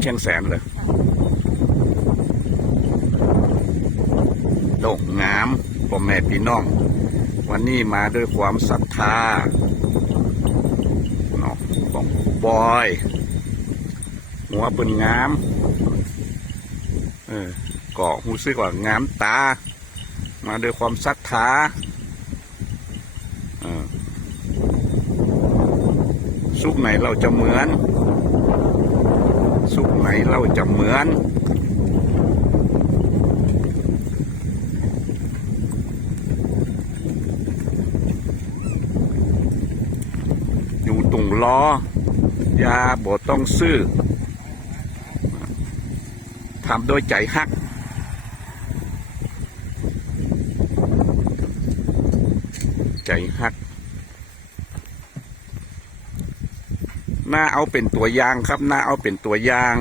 เชียงแสนเลยดงงามพ่อแม่พี่น้อง วันนี้มาด้วยความศรัทธาเนาะของบอย หัวเป็นงาม เออก็รู้สึกว่างามตา มาด้วยความศรัทธาสุขไหนเราจะเหมือน สุขไหนเราจะเหมือน อยู่ตรงล้อยาบ่ต้องซื้อทำโดยใจฮักใจฮัก น่าเอาเป็นตัวอย่างครับน่าเอาเป็นตัวอย่าง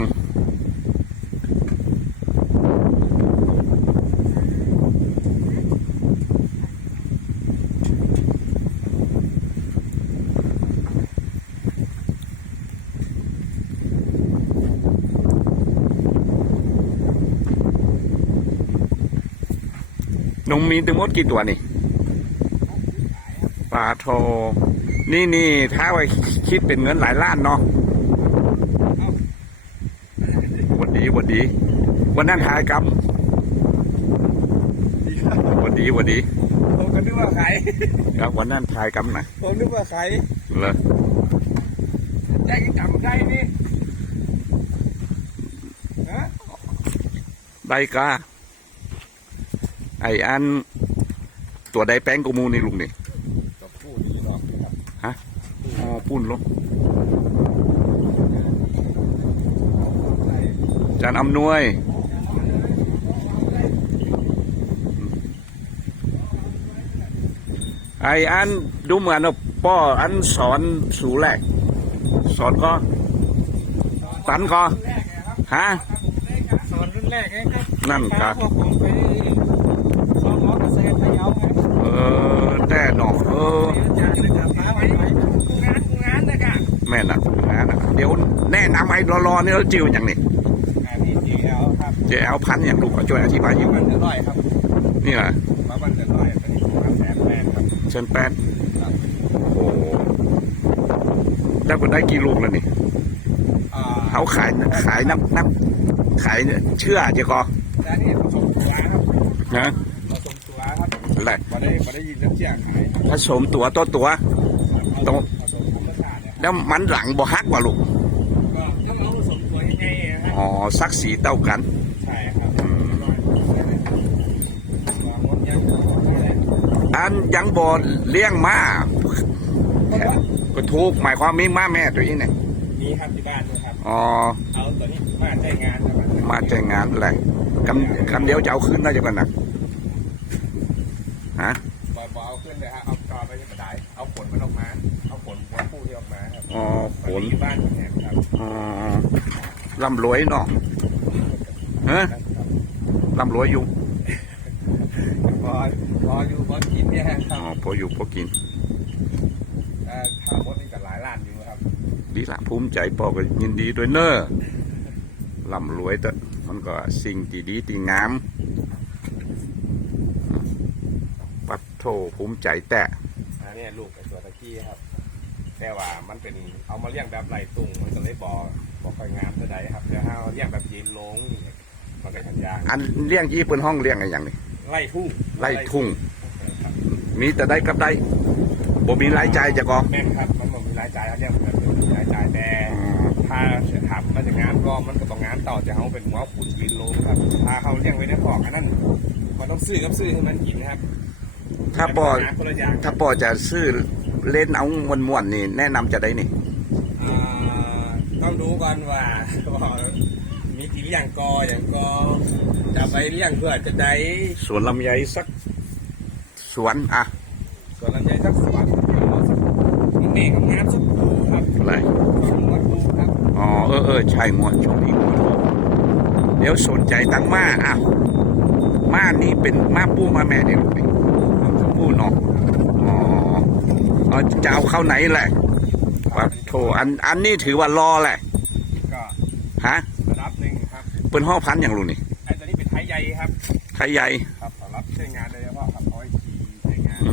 นมมีทั้งหมดกี่ตัวนี่ปลาโท นี่นี่ถ้าไว้คิดเป็นเงินหลายล้านเนาะหวันดีหวันดี วันนั้นหายกรรมหวันดีหวันดีผมก็นึกว่าใครครับวันนั้นทายกรรมนะผมนึกว่าใครเลยได้ยังจำได้นี่ฮะได้กาไออันตัวใดแป้งกูมูนี่ลุงนี่ ก็พูดดีเนาะครับ อ๋อ ปุ้นลงจานอำนวย ไออันดูเหมือนป้ออันสอนสูแรก สอนก็ตันก็ฮะสอนรุ่นแรกไงครับนั่นครับเกษตรพะเยาไงเออแต่หนอกเออ นกูงานนะกะแม่น่ะนะนะเดี๋ยวแนะนำไอ้รอๆนี่เราจิวอย่างนี้อันนี้จีเอลครับเจแอลพันธุ์อย่างลูกเขาช่วยอธิบายอยู่มันเดือดร้อยครับ นี่แหละมาวันเดือดร้อยตอนนี้มาแสนแปดครับเชิญแปดครับโอ้ได้ก็ได้กี่ลูกแล้วนี่อ่าเขาขายขายน้ำน้ำขายเชื่อเจ้าก็แล้วนี่ผสมตัวครับนะผสมตัวครับอะไรมาได้มาได้ยินน้ำเจียงขายครับผสมตัวตัวตัวต้อง แล้วมันหลังบ่ฮักว่าลูกก็ต้องเอาผสมตัวยังไงอะครับอ๋อสักสีเต้ากัน ใช่ครับร้อยเปอร์เซ็นต์เลยครับมดยังอะไรอันยังบ่เลี้ยงม้าก็ถูกหมายความมีม้าแม่ตัวนี้เนี่ยมีครับที่บ้านด้วยครับอ๋อเอาตัวนี้มาใช้งานนะครับมาแจ้งงานอะไรคำคำเดียวจะเอาขึ้นได้จะกันนะฮะ บอเอาขึ้นเลยฮะเอาจอไปที่กระดาษเอาผลมันออกมา เอาผลหัวผู้ที่ออกมาครับอ๋อผลที่บ้านเนี่ยครับอ๋อร่ำรวยเนาะฮะร่ำรวยอยู่พอพออยู่พอกินเนี่ยคอ๋รัอบพออยู่พอกินเอ่อถ้ามดนี่ก็หลายล้านอยู่ครับ ดีละภูมิใจพ่อก็ยินดีด้วยเนอะร่ำรวยแต่มันก็สิ่งที่ดีที่งามปัด โทภูมิใจแต่อันนี้ลูกไอ้ตัวตะกี้ครับ แต่ว่ามันเป็นเอามาเลี้ยงแบบไหลตุงมันก็เลยบอบอกค่อยงามเท่าใดครับเดี๋ยวถ้าเอาเลี้ยงแบบยืนลงมันก็ชันยางอันเลี้ยงยี่เปิ้นห้องเลี้ยงอะไรอย่างนี้ไล่ทุ่งไล่ทุ่งครับมีแต่ได้กับได้บ่มีรายจ่ายจะกอแม่นครับมันบ่มีรายจ่ายครับเลี้ยงแบบไม่มีรายจ่ายแต่ถ้าเสียถามมันจะงานก็มันก็ต้องงานต่อจะเขาเป็นหัวขุนวินโลครับถ้าเขาเลี้ยงไว้ในคอกอันนั้นมันต้องซื้อกับซื้อให้มันกินครับ ถ้าปอหคนละอย่างถ้าปอจะซื้อเล่นเอามวนมวนๆนี่ แนะนำจะได้นี่อ่าต้องดูก่อนว่าว่ามีกี่เลี้ยงกออย่างกอจะไปเลี้ยงเพื่อจะได้สวนลำไยสักสวนอะส่วนลำไยสักสวนมีเมฆงานสักปูครับอะไรฟังหัวปูครับอ๋อเออเออใช่งวดช่วงนี้งวดเดี๋ยวสนใจตั้งมาอะมานี่เป็นมาปูมาแม่เนี่ยลูกนี่ ปูเนาะอ๋อเอาจะเอาเข้าไหนแหละปัดโทอันอันนี้ถือว่ารอแหละก็ฮะระดับหนึ่งครับเปิ้นห่อพันธุ์อย่างลุงนี่ไอ้ตัวนี้เป็นไทยใหญ่ครับไทยใหญ่ครับสำหรับใช้งานโดยเฉพาะครับเอาไว้ขี่ใช้งานอื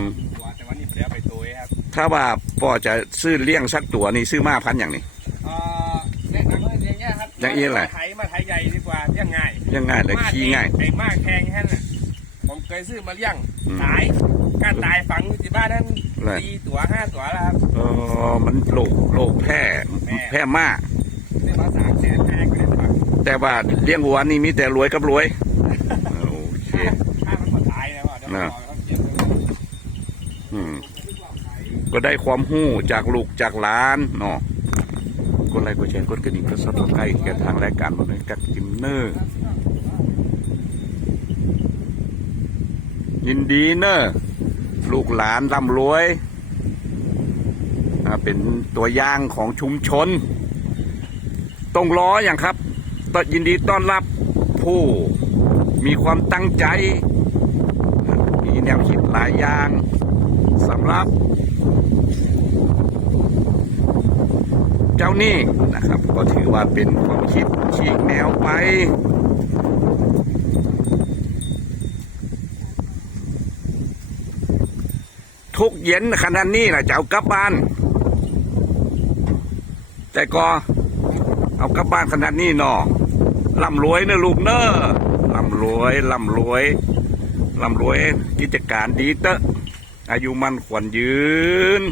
มตัวแต่ว่านี่เดี๋ยวไปตัวครับถ้าว่าป่อจะซื้อเลี้ยงสักตัวนี่ซื้อมาพันธุ์อย่างนี้เอ่อแนะนำว่าอย่างเงี้ยครับอย่างนี้แหละมาไทยมาไทยใหญ่ดีกว่าเลี้ยงง่ายยังง่ายเลยขี้ง่ายไอ้มากแข่งแค่นั้นน่ะผมเคยซื้อมาเลี้ยงอืม ตายการตายฝังอยู่ที่บ้านนั้นเลยสี่ตัวห้าตัวแล้วครับเออมันโรคโรคแพร่แพร่แพร่มาก ซื้อมาสามแสนแพงก็ได้ฝังแต่ว่าเลี้ยงวัวนี่มีแต่รวยกับรวยโอเค ถ้ามันมาตายแล้วอะเดี๋ยวน่ะรอเขาเก็บไว้ อืม ก็ได้ความหู้จากลูกจากหลานเนาะกดไลค์กดแชร์กดกระดิ่งกดซับสไครต์แก่ทางรายการมาเลยกับจิมเนอร์ ยินดีเนอะลูกหลานร่ำรวย เป็นตัวอย่างของชุมชนต้องรออย่างครับตยินดีต้อนรับผู้มีความตั้งใจ มีแนวคิดหลายอย่างสำหรับ เจ้าหนี่นะครับ ก็ถือว่าเป็นความคิดฉีกแนวไป ทุกเย็นขนาดนี้นะจะเอากลับบ้าน แต่ก็เอากลับบ้านขนาดนี้เนอะร่ำรวยเนอะลูกเนอะล่ำรวยล่ำรวยล่ำรวยกิจการดีเตอะอายุมันขวัญยืน